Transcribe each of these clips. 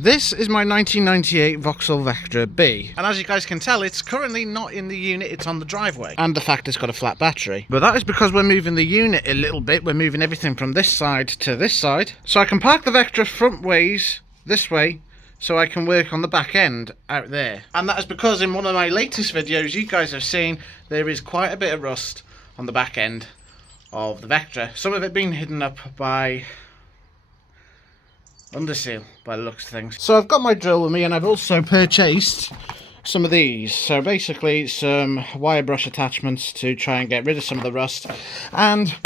This is my 1998 Vauxhall Vectra B, and as you guys can tell, it's currently not in the unit, it's on the driveway, and the fact it's got a flat battery. But that is because we're moving the unit a little bit. We're moving everything from this side to this side, so I can park the Vectra front ways this way, so I can work on the back end out there. And that is because in one of my latest videos you guys have seen there is quite a bit of rust on the back end of the Vectra, some of it being hidden up by underseal by the looks of things. So I've got my drill with me, and I've also purchased some of these. So basically some wire brush attachments to try and get rid of some of the rust, and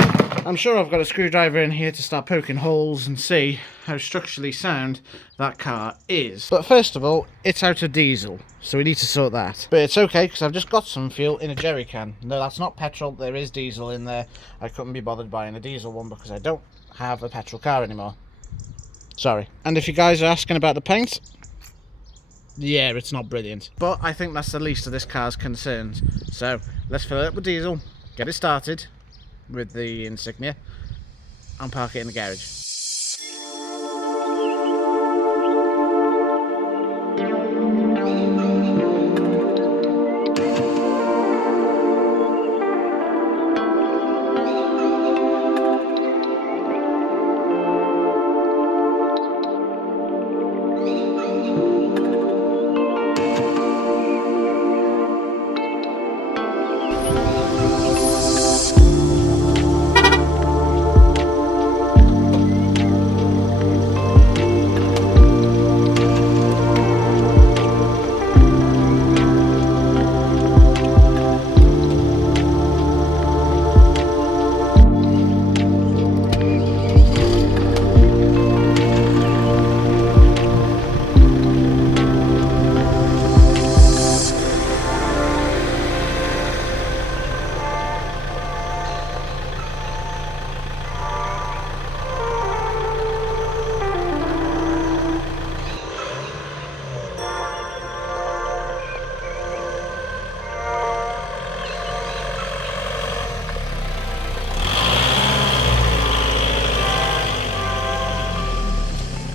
I'm sure I've got a screwdriver in here to start poking holes and see how structurally sound that car is. But first of all, it's out of diesel, so we need to sort that. But it's okay because I've just got some fuel in a jerry can. No, that's not petrol, there is diesel in there. I couldn't be bothered buying a diesel one because I don't have a petrol car anymore. Sorry. And if you guys are asking about the paint, yeah, it's not brilliant, but I think that's the least of this car's concerns. So let's fill it up with diesel, get it started with the insignia, and park it in the garage.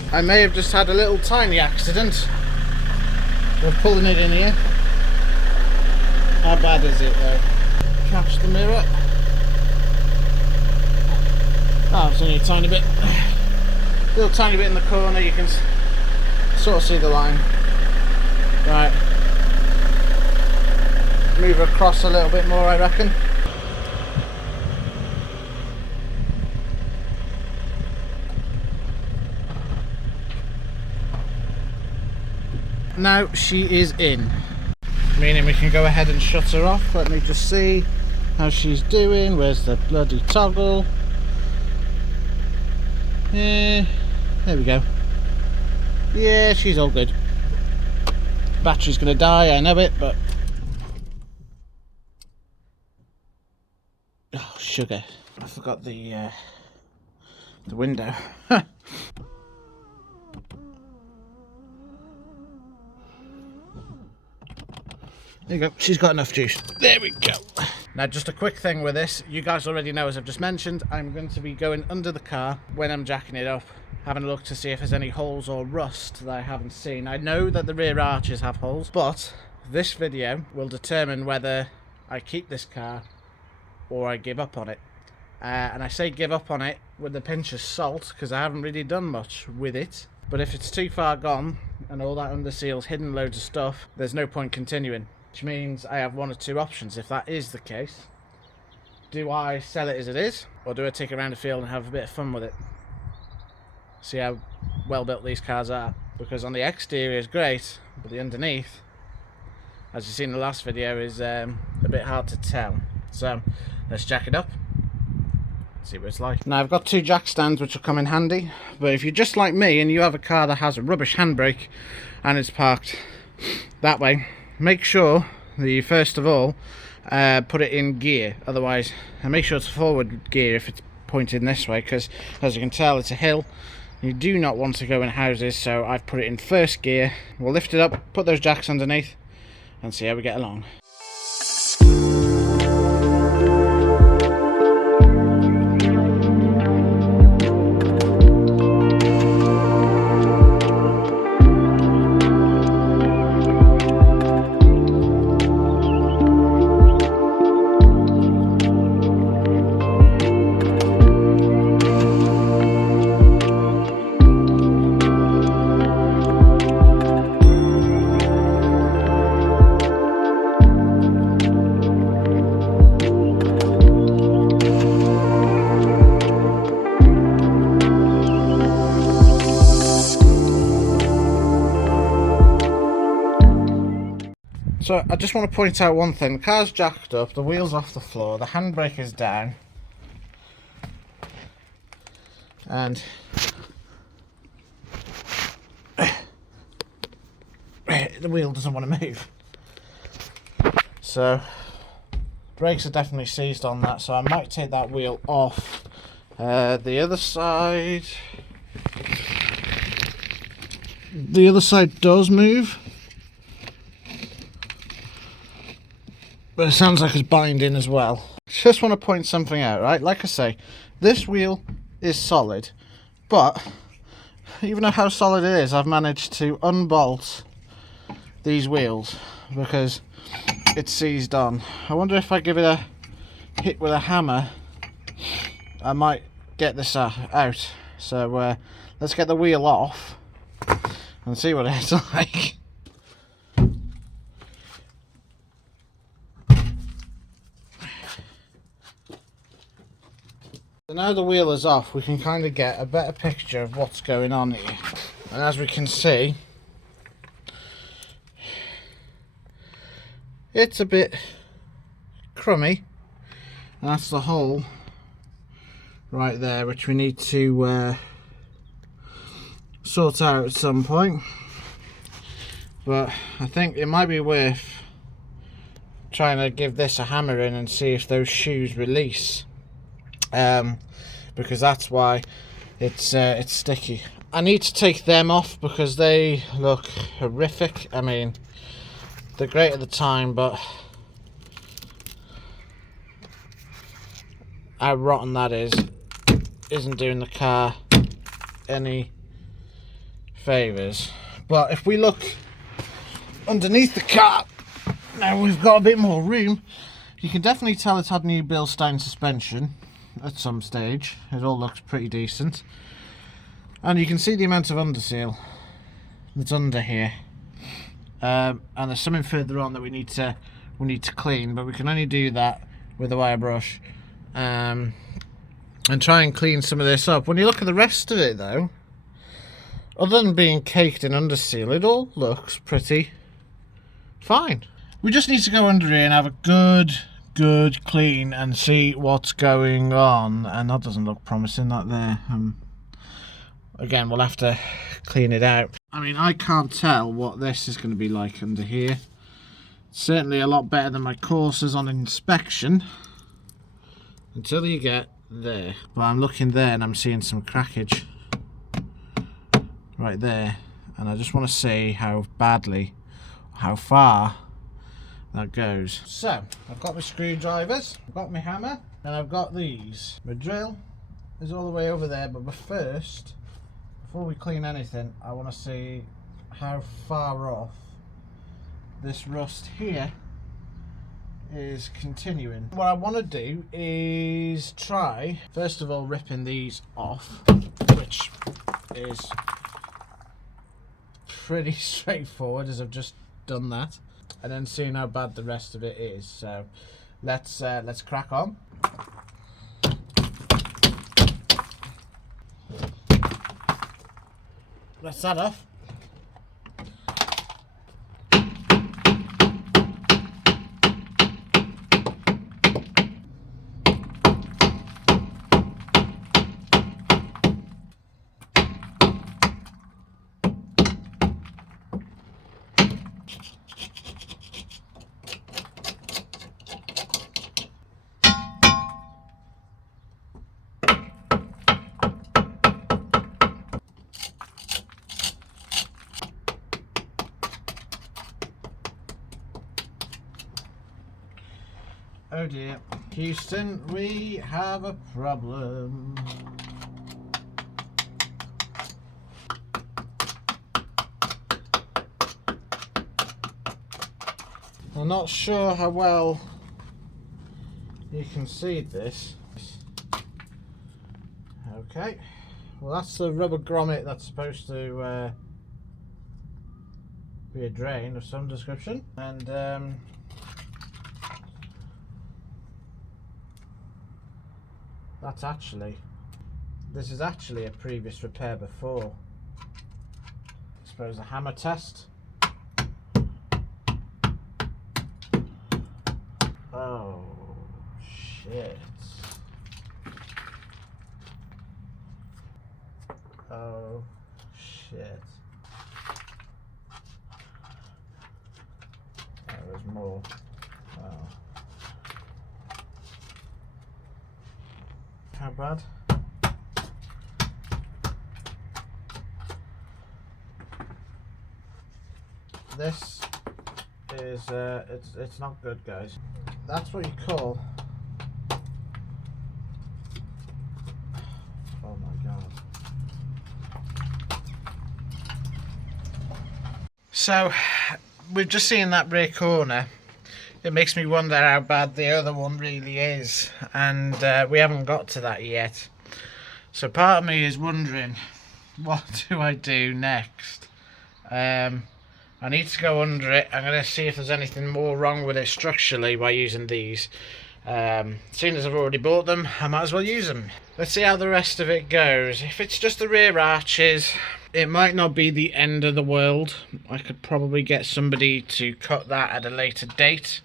I may have just had a little tiny accident of pulling it in here. How bad is it though? Catch the mirror. Oh, it's only a tiny bit. A little tiny bit in the corner, you can sort of see the line. Right. Move across a little bit more, I reckon. Now she is in, meaning we can go ahead and shut her off. Let me just see how she's doing. Where's the bloody toggle? Yeah, there we go. Yeah, she's all good. Battery's gonna die, I know it, but oh, sugar! I forgot the window. There you go, she's got enough juice. There we go. Now just a quick thing with this, you guys already know, as I've just mentioned, I'm going to be going under the car when I'm jacking it up, having a look to see if there's any holes or rust that I haven't seen. I know that the rear arches have holes, but this video will determine whether I keep this car or I give up on it. And I say give up on it with a pinch of salt because I haven't really done much with it. But if it's too far gone and all that underseal's hidden loads of stuff, there's no point continuing. Which means I have one or two options. If that is the case, do I sell it as it is, or do I take it around the field and have a bit of fun with it? See how well built these cars are. Because on the exterior is great, but the underneath, as you've seen in the last video, is a bit hard to tell. So let's jack it up, see what it's like. Now I've got two jack stands which will come in handy, but if you're just like me and you have a car that has a rubbish handbrake and it's parked that way, make sure that you first of all put it in gear, otherwise, and make sure it's forward gear if it's pointed this way, because as you can tell it's a hill. You do not want to go in houses, so I've put it in first gear. We'll lift it up, put those jacks underneath, and see how we get along. So I just want to point out one thing. The car's jacked up, the wheel's off the floor, the handbrake is down, and the wheel doesn't want to move. So brakes are definitely seized on that, so I might take that wheel off. The other side does move, but it sounds like it's binding as well. Just want to point something out, right? Like I say, this wheel is solid, but even though how solid it is, I've managed to unbolt these wheels because it's seized on. I wonder if I give it a hit with a hammer, I might get this out. So let's get the wheel off and see what it's like. So now the wheel is off, we can kind of get a better picture of what's going on here. And as we can see, it's a bit crummy. And that's the hole right there, which we need to sort out at some point. But I think it might be worth trying to give this a hammer in and see if those shoes release. Because that's why it's sticky. I need to take them off because they look horrific. I mean, they're great at the time, but how rotten that isn't doing the car any favours. But if we look underneath the car, now we've got a bit more room. You can definitely tell it's had new Bilstein suspension at some stage. It all looks pretty decent, and you can see the amount of underseal that's under here. And there's something further on that we need to clean, but we can only do that with a wire brush, and try and clean some of this up. When you look at the rest of it though, other than being caked in underseal, it all looks pretty fine. We just need to go under here and have a good clean and see what's going on. And that doesn't look promising, that there. Again, we'll have to clean it out. I mean, I can't tell what this is going to be like under here. It's certainly a lot better than my courses on inspection, until you get there. But I'm looking there and I'm seeing some crackage right there, and I just want to see how far that goes. So I've got my screwdrivers, I've got my hammer, and I've got these. My drill is all the way over there, but first, before we clean anything, I want to see how far off this rust here is continuing. What I want to do is try, first of all, ripping these off, which is pretty straightforward, as I've just done that, and then seeing how bad the rest of it is. So let's crack on. Let's that off. Oh dear, Houston, we have a problem. I'm not sure how well you can see this. Okay, well that's the rubber grommet that's supposed to be a drain of some description, and this is actually a previous repair before. I suppose a hammer test. Oh shit. Oh shit. There was more. Wow. How bad? This is it's not good, guys. That's what you call. Oh my god. So we've just seen that rear corner. It makes me wonder how bad the other one really is, and we haven't got to that yet. So part of me is wondering, what do I do next? I need to go under it. I'm going to see if there's anything more wrong with it structurally by using these. Seeing as I've already bought them, I might as well use them. Let's see how the rest of it goes. If it's just the rear arches, it might not be the end of the world. I could probably get somebody to cut that at a later date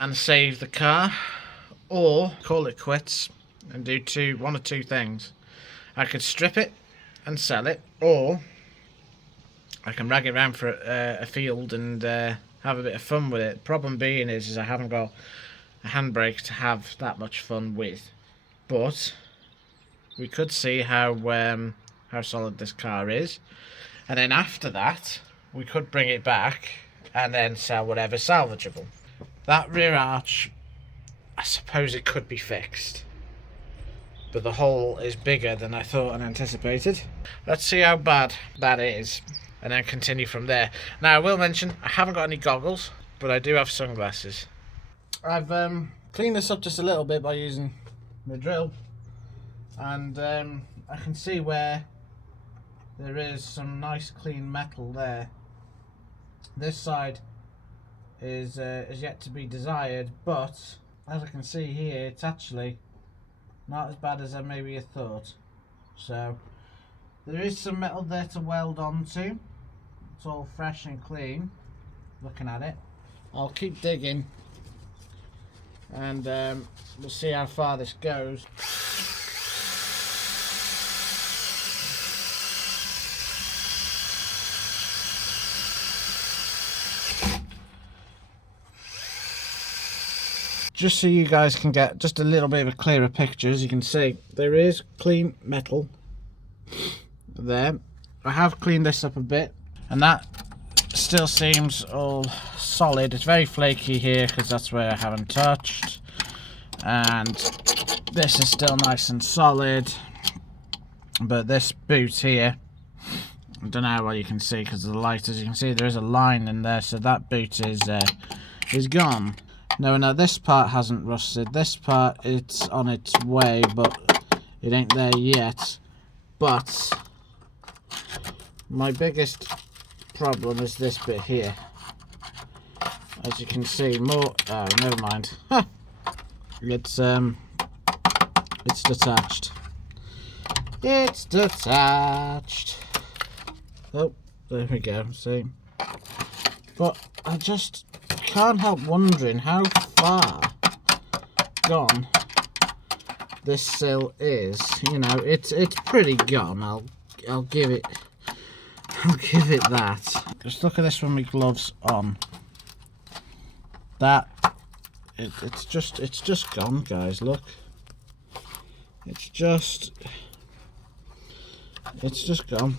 and save the car, or call it quits and do one or two things. I could strip it and sell it, or I can rag it around for a field and have a bit of fun with it. Problem being is I haven't got a handbrake to have that much fun with. But we could see how solid this car is, and then after that we could bring it back and then sell whatever salvageable. That rear arch, I suppose it could be fixed, but the hole is bigger than I thought and anticipated. Let's see how bad that is, and then continue from there. Now I will mention I haven't got any goggles, but I do have sunglasses. I've cleaned this up just a little bit by using the drill, and I can see where there is some nice clean metal there. This side is yet to be desired, but as I can see here, it's actually not as bad as I maybe had thought. So there is some metal there to weld onto. It's all fresh and clean looking at it. I'll keep digging, and we'll see how far this goes. Just so you guys can get just a little bit of a clearer picture, as you can see, there is clean metal there. I have cleaned this up a bit, and that still seems all solid. It's very flaky here because that's where I haven't touched, and this is still nice and solid. But this boot here, I don't know how well you can see because of the light. As you can see, there is a line in there, so that boot is gone. Now this part hasn't rusted. This part, it's on its way, but it ain't there yet. But my biggest problem is this bit here. As you can see, more. Oh, never mind. It's detached. It's detached. Oh, there we go. See, but I just can't help wondering how far gone this sill is. You know, it's pretty gone. I'll give it that. Just look at this with my gloves on. That it's just gone, guys. Look, it's just gone.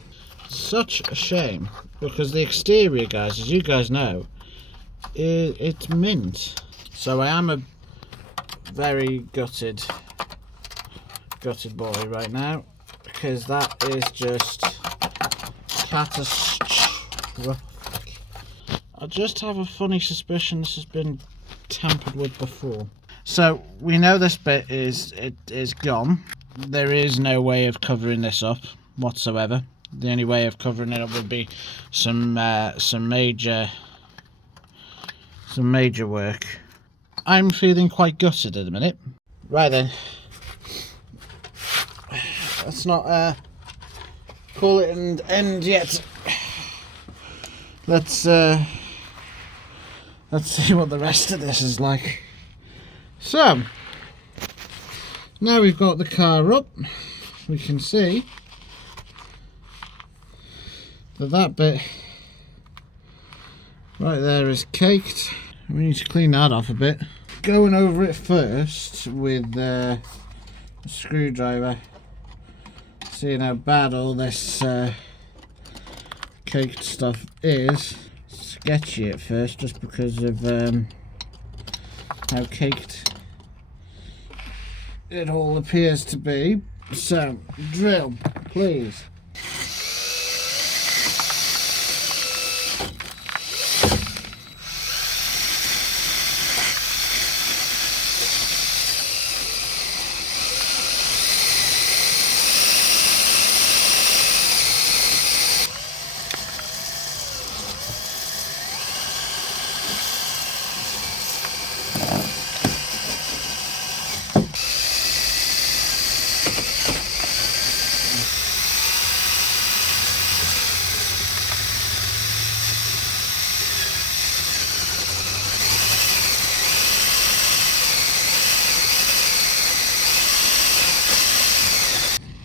Such a shame, because the exterior, guys, as you guys know, it's mint. So I am a very gutted boy right now, because that is just catastrophic. I just have a funny suspicion this has been tampered with before. So we know this bit is gone. There is no way of covering this up whatsoever. The only way of covering it up would be some major work. I'm feeling quite gutted at the minute. Right then, let's not call it an end yet. Let's see what the rest of this is like. So, now we've got the car up, we can see that bit right there is caked. We need to clean that off a bit. Going over it first with a screwdriver, seeing how bad all this caked stuff is. Sketchy at first just because of how caked it all appears to be. So, drill, please.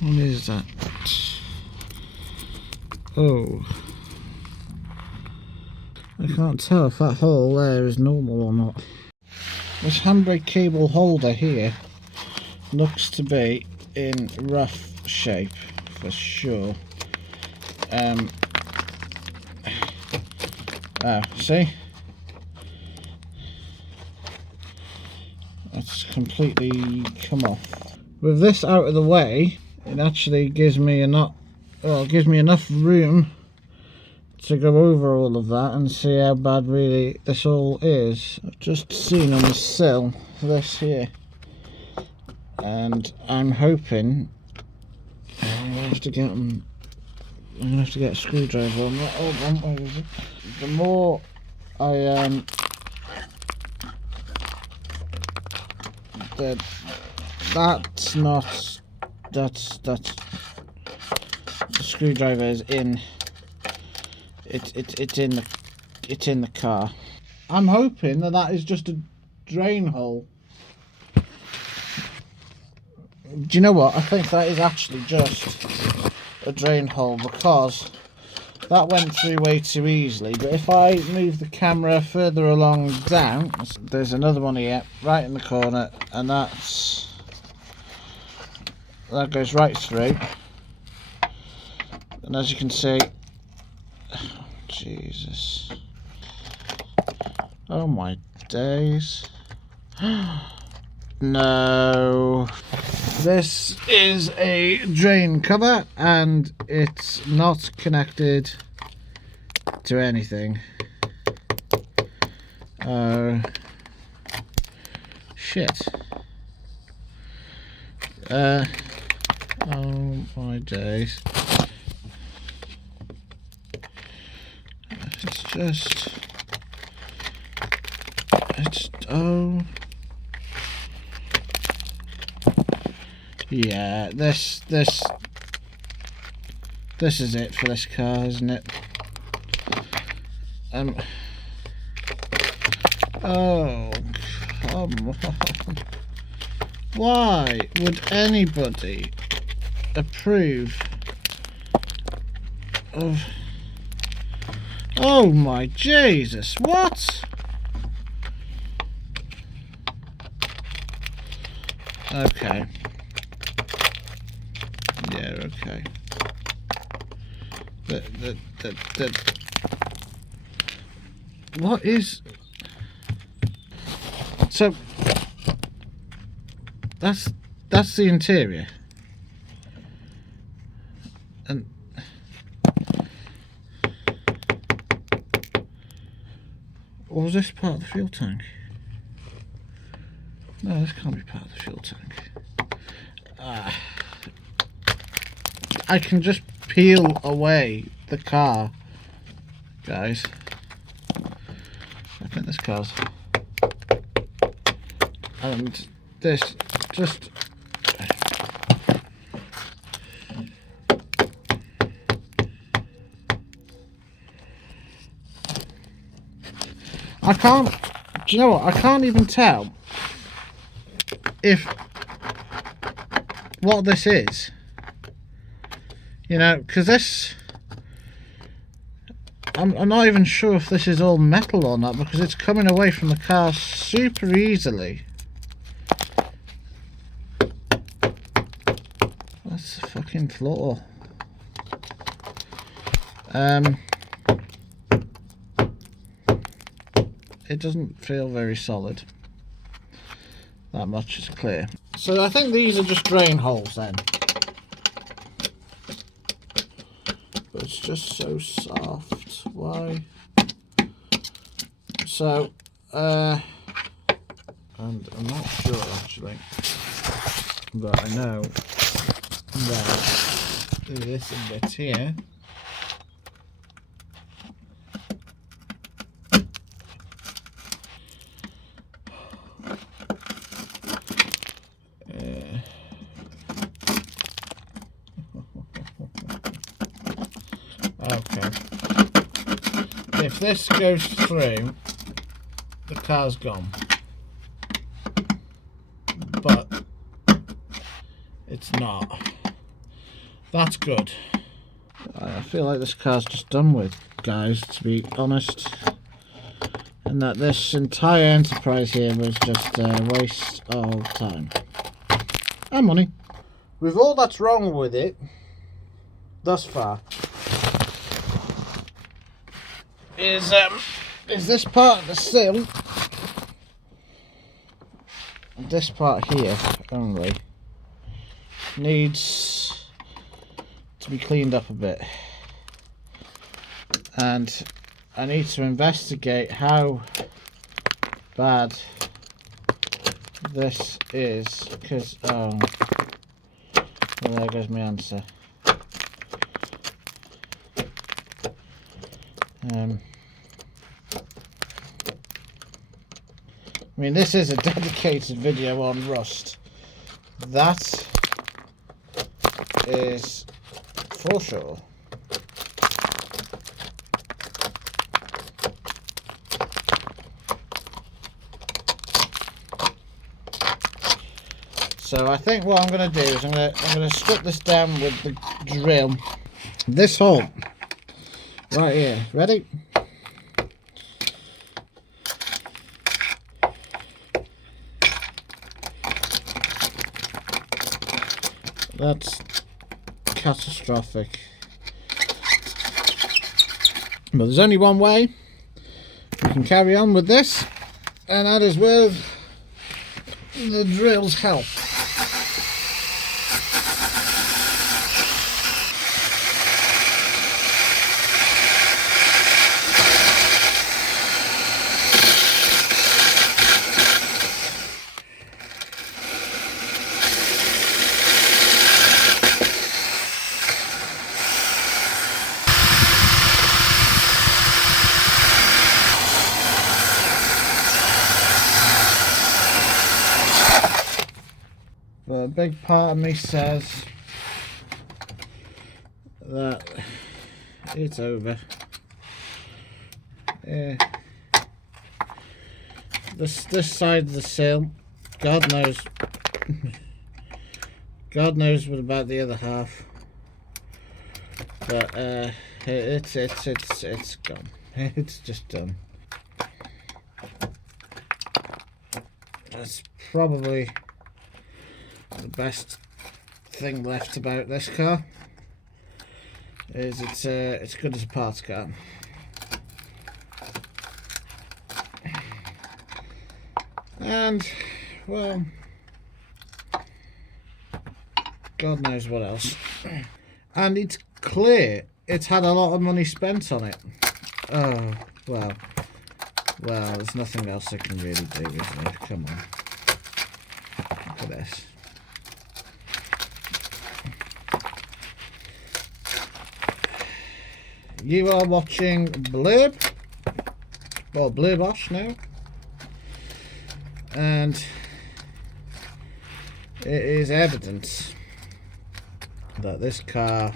What is that? Oh, I can't tell if that hole there is normal or not. This handbrake cable holder here looks to be in rough shape for sure. See? That's completely come off. With this out of the way, it actually gives me enough room to go over all of that and see how bad really this all is. I've just seen on the sill this here, and I'm hoping I'm gonna have to get a screwdriver on that. Hold on, where is it? The more I that's the screwdriver is in. It's in the car. I'm hoping that is just a drain hole. Do you know what? I think that is actually just a drain hole, because that went through way too easily. But if I move the camera further along down, there's another one here right in the corner, and that goes right through. And as you can see, Jesus, oh my days. No, this is a drain cover and it's not connected to anything. Oh shit. Oh my days. Oh yeah, this is it for this car, isn't it? Oh come on, why would anybody approve of, oh my Jesus, what? Okay. Yeah, okay. What is... So, that's the interior. And... Or was this part of the fuel tank? No, this can't be part of the fuel tank. I can just peel away the car, guys. I think this car's... And this just... I can't... Do you know what? I can't even tell if what this is, you know, because this, I'm not even sure if this is all metal or not, because it's coming away from the car super easily. That's the fucking floor. It doesn't feel very solid. That much is clear. So I think these are just drain holes then. But it's just so soft. Why? So, and I'm not sure actually, but I know that this bit here okay. If this goes through, the car's gone. But it's not. That's good. I feel like this car's just done with, guys, to be honest. And that this entire enterprise here was just a waste of time. And money. With all that's wrong with it, thus far, is this part of the sill, this part here only, needs to be cleaned up a bit, and I need to investigate how bad this is, because well, there goes my answer. I mean, this is a dedicated video on rust. That is for sure. So I think what I'm going to do is I'm going to strip this down with the drill. This hole right here. Ready? That's catastrophic. But there's only one way we can carry on with this, and that is with the drill's help. But a big part of me says that it's over. This side of the sill, God knows what about the other half. But it's gone. It's just done. That's probably the best thing left about this car, is it's good as a parts car. And well, God knows what else. And it's clear it's had a lot of money spent on it. Oh well, there's nothing else I can really do, is there? Come on, look at this. You are watching Blurb, or Blurbosh now, and it is evident that this car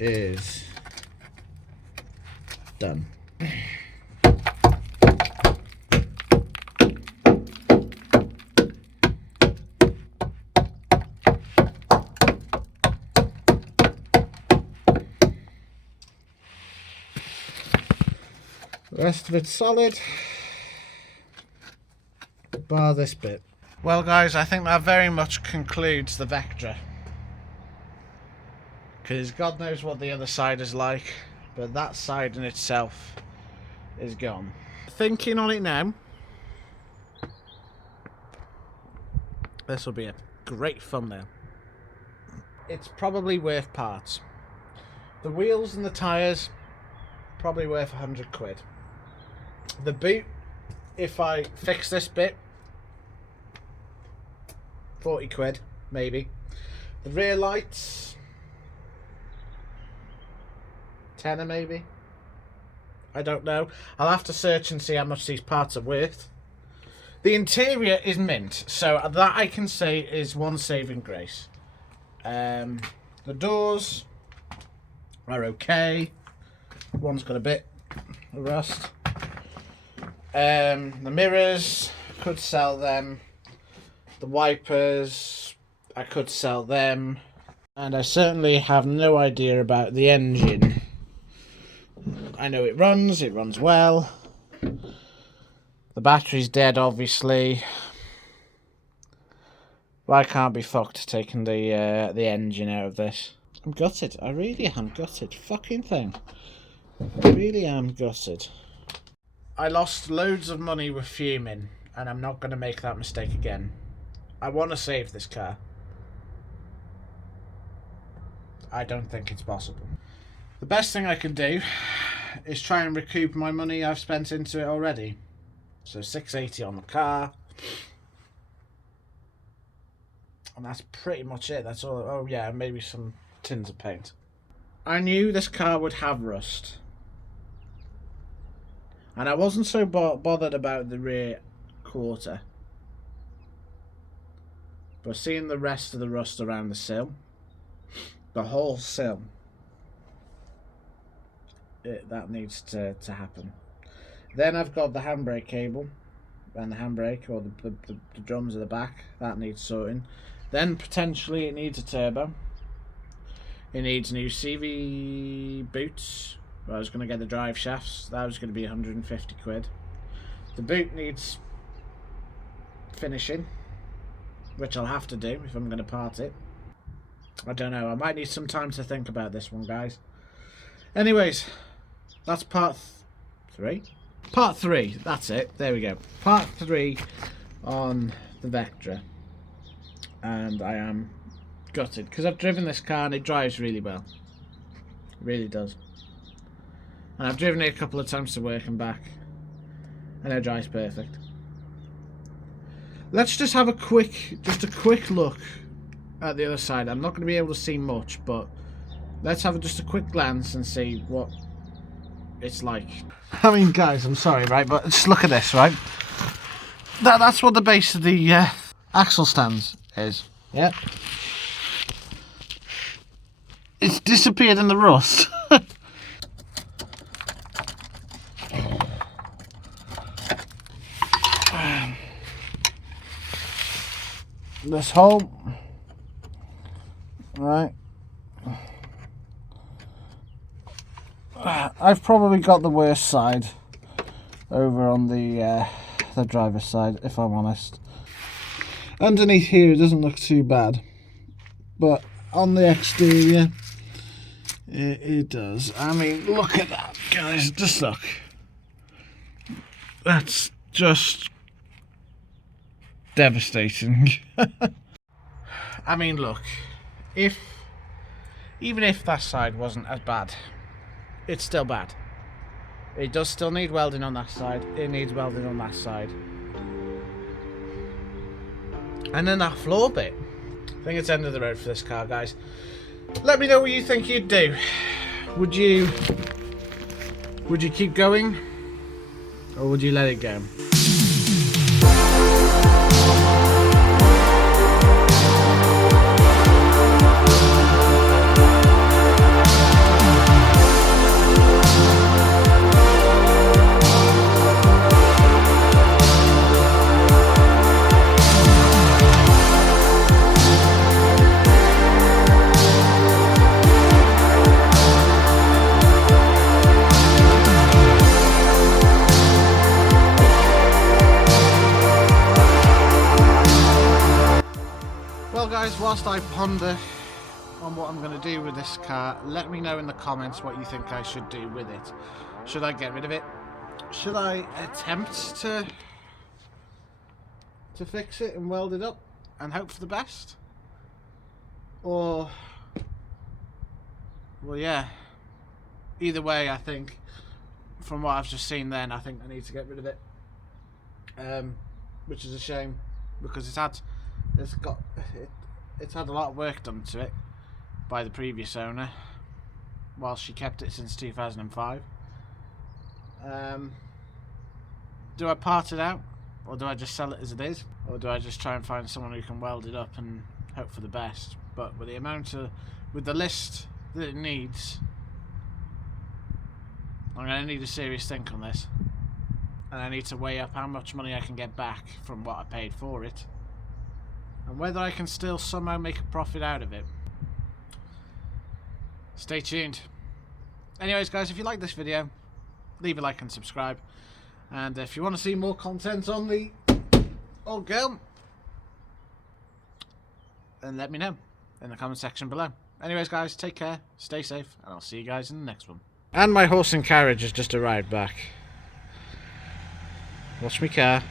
is done. The rest of it's solid, bar this bit. Well guys, I think that very much concludes the Vectra. Because God knows what the other side is like, but that side in itself is gone. Thinking on it now, this will be a great thumbnail. It's probably worth parts. The wheels and the tyres, probably worth 100 quid. The boot, if I fix this bit, 40 quid, maybe. The rear lights, tenner maybe. I don't know. I'll have to search and see how much these parts are worth. The interior is mint, so that I can say is one saving grace. The doors are okay. One's got a bit of rust. The mirrors, could sell them. The wipers, I could sell them. And I certainly have no idea about the engine. I know it runs well. The battery's dead, obviously. But I can't be fucked taking the engine out of this. I'm gutted. I really am gutted. Fucking thing. I really am gutted. I lost loads of money with fuming, and I'm not going to make that mistake again. I want to save this car. I don't think it's possible. The best thing I can do is try and recoup my money I've spent into it already. So 680 on the car. And that's pretty much it. That's all. Oh yeah, maybe some tins of paint. I knew this car would have rust. And I wasn't so bothered about the rear quarter. But seeing the rest of the rust around the sill, the whole sill, that needs to happen. Then I've got the handbrake cable and the handbrake, or the drums at the back, that needs sorting. Then potentially it needs a turbo. It needs new CV boots. I was going to get the drive shafts. That was going to be 150 quid. The boot needs finishing, which I'll have to do if I'm going to part it. I don't know. I might need some time to think about this one, guys. Anyways, that's part 3. Part 3. That's it. There we go. Part 3 on the Vectra. And I am gutted because I've driven this car and it drives really well. It really does. And I've driven it a couple of times to work and back, and it drives perfect. Let's just have a quick look at the other side. I'm not going to be able to see much, but let's have just a quick glance and see what it's like. I mean, guys, I'm sorry, right, but just look at this, right? That's what the base of the axle stands is. Yeah. It's disappeared in the rust. This hole, right, I've probably got the worst side over on the driver's side, if I'm honest. Underneath here it doesn't look too bad, but on the exterior it does. I mean, look at that, guys, just look. That's just devastating. I mean, look, even if that side wasn't as bad, it's still bad. It does still need welding on that side. It needs welding on that side. And then that floor bit. I think it's end of the road for this car, guys. Let me know what you think you'd do. Would you keep going, or would you let it go? whilst I ponder on what I'm going to do with this car, let me know in the comments what you think I should do with it. Should I get rid of it? Should I attempt to fix it and weld it up and hope for the best? Or, well, yeah, either way, I think from what I've just seen then, I think I need to get rid of it, which is a shame, because it's had a lot of work done to it by the previous owner while she kept it since 2005. Do I part it out, or do I just sell it as it is, or do I just try and find someone who can weld it up and hope for the best? But with the list that it needs, I'm going to need a serious think on this, and I need to weigh up how much money I can get back from what I paid for it, and whether I can still somehow make a profit out of it. Stay tuned. Anyways guys, if you like this video, leave a like and subscribe, and if you want to see more content on the old girl, then let me know in the comment section below. Anyways guys, take care, stay safe, and I'll see you guys in the next one. And my horse and carriage has just arrived back. Watch me car.